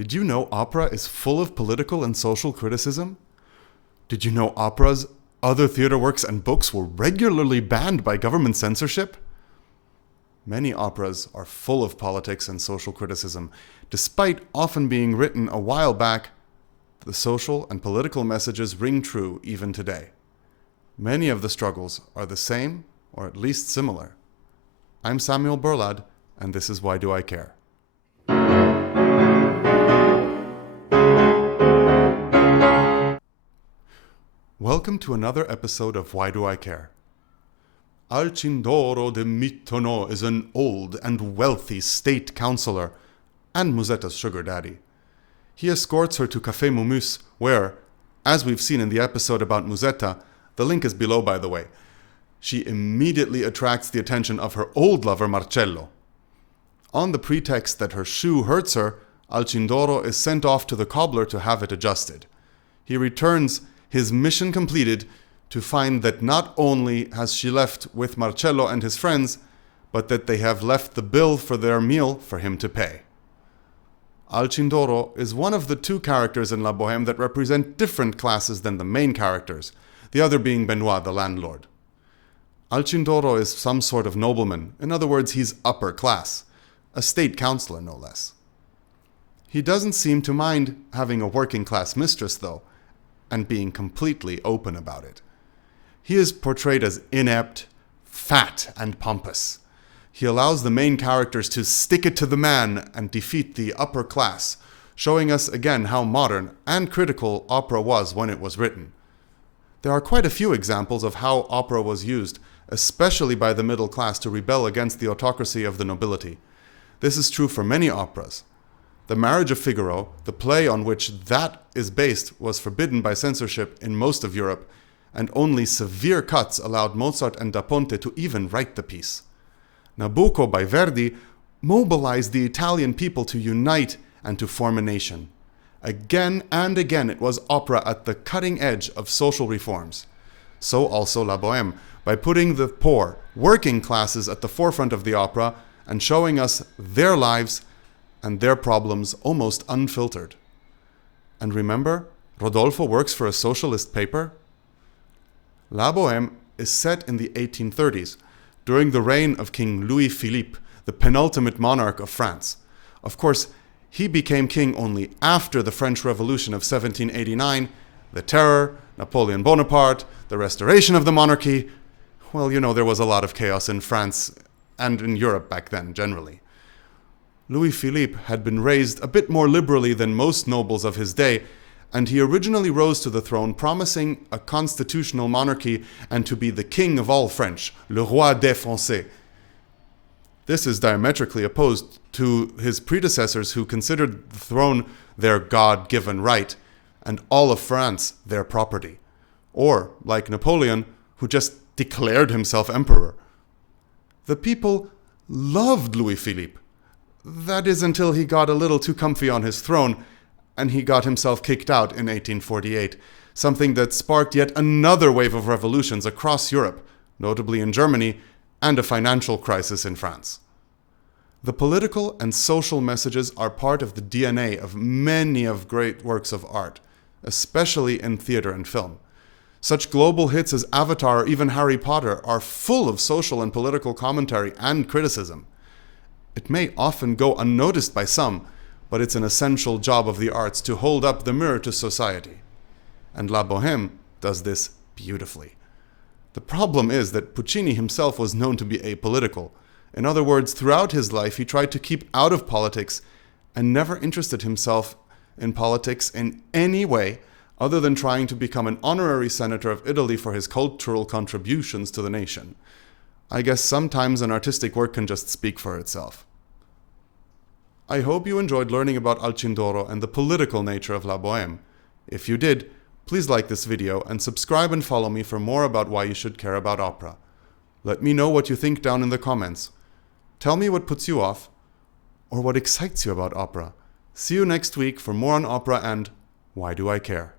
Did you know opera is full of political and social criticism? Did you know opera's other theater works and books were regularly banned by government censorship? Many operas are full of politics and social criticism. Despite often being written a while back, the social and political messages ring true even today. Many of the struggles are the same, or at least similar. I'm Samuel Burlad, and this is Why Do I Care? Welcome to another episode of Why Do I Care? Alcindoro de Mittono is an old and wealthy state councillor and Musetta's sugar daddy. He escorts her to Café Momus, where, as we've seen in the episode about Musetta, the link is below by the way, she immediately attracts the attention of her old lover Marcello. On the pretext that her shoe hurts her, Alcindoro is sent off to the cobbler to have it adjusted. He returns, his mission completed, to find that not only has she left with Marcello and his friends, but that they have left the bill for their meal for him to pay. Alcindoro is one of the two characters in La Bohème that represent different classes than the main characters, the other being Benoit, the landlord. Alcindoro is some sort of nobleman, in other words, he's upper class, a state councillor no less. He doesn't seem to mind having a working class mistress though, and being completely open about it. He is portrayed as inept, fat, and pompous. He allows the main characters to stick it to the man and defeat the upper class, showing us again how modern and critical opera was when it was written. There are quite a few examples of how opera was used, especially by the middle class, to rebel against the autocracy of the nobility. This is true for many operas. The Marriage of Figaro, the play on which that is based, was forbidden by censorship in most of Europe, and only severe cuts allowed Mozart and Da Ponte to even write the piece. Nabucco by Verdi mobilized the Italian people to unite and to form a nation. Again and again it was opera at the cutting edge of social reforms. So also La Bohème, by putting the poor, working classes at the forefront of the opera and showing us their lives and their problems almost unfiltered. And remember, Rodolfo works for a socialist paper? La Bohème is set in the 1830s, during the reign of King Louis Philippe, the penultimate monarch of France. Of course, he became king only after the French Revolution of 1789, the Terror, Napoleon Bonaparte, the restoration of the monarchy. Well, you know, there was a lot of chaos in France and in Europe back then, generally. Louis Philippe had been raised a bit more liberally than most nobles of his day, and he originally rose to the throne promising a constitutional monarchy and to be the king of all French, le roi des Français. This is diametrically opposed to his predecessors who considered the throne their God-given right and all of France their property. Or, like Napoleon, who just declared himself emperor. The people loved Louis Philippe. That is until he got a little too comfy on his throne and he got himself kicked out in 1848, something that sparked yet another wave of revolutions across Europe, notably in Germany, and a financial crisis in France. The political and social messages are part of the DNA of many of great works of art, especially in theater and film. Such global hits as Avatar or even Harry Potter are full of social and political commentary and criticism. It may often go unnoticed by some, but it's an essential job of the arts to hold up the mirror to society. And La Bohème does this beautifully. The problem is that Puccini himself was known to be apolitical. In other words, throughout his life he tried to keep out of politics and never interested himself in politics in any way other than trying to become an honorary senator of Italy for his cultural contributions to the nation. I guess sometimes an artistic work can just speak for itself. I hope you enjoyed learning about Alcindoro and the political nature of La Bohème. If you did, please like this video and subscribe and follow me for more about why you should care about opera. Let me know what you think down in the comments. Tell me what puts you off, or what excites you about opera. See you next week for more on opera and Why Do I Care?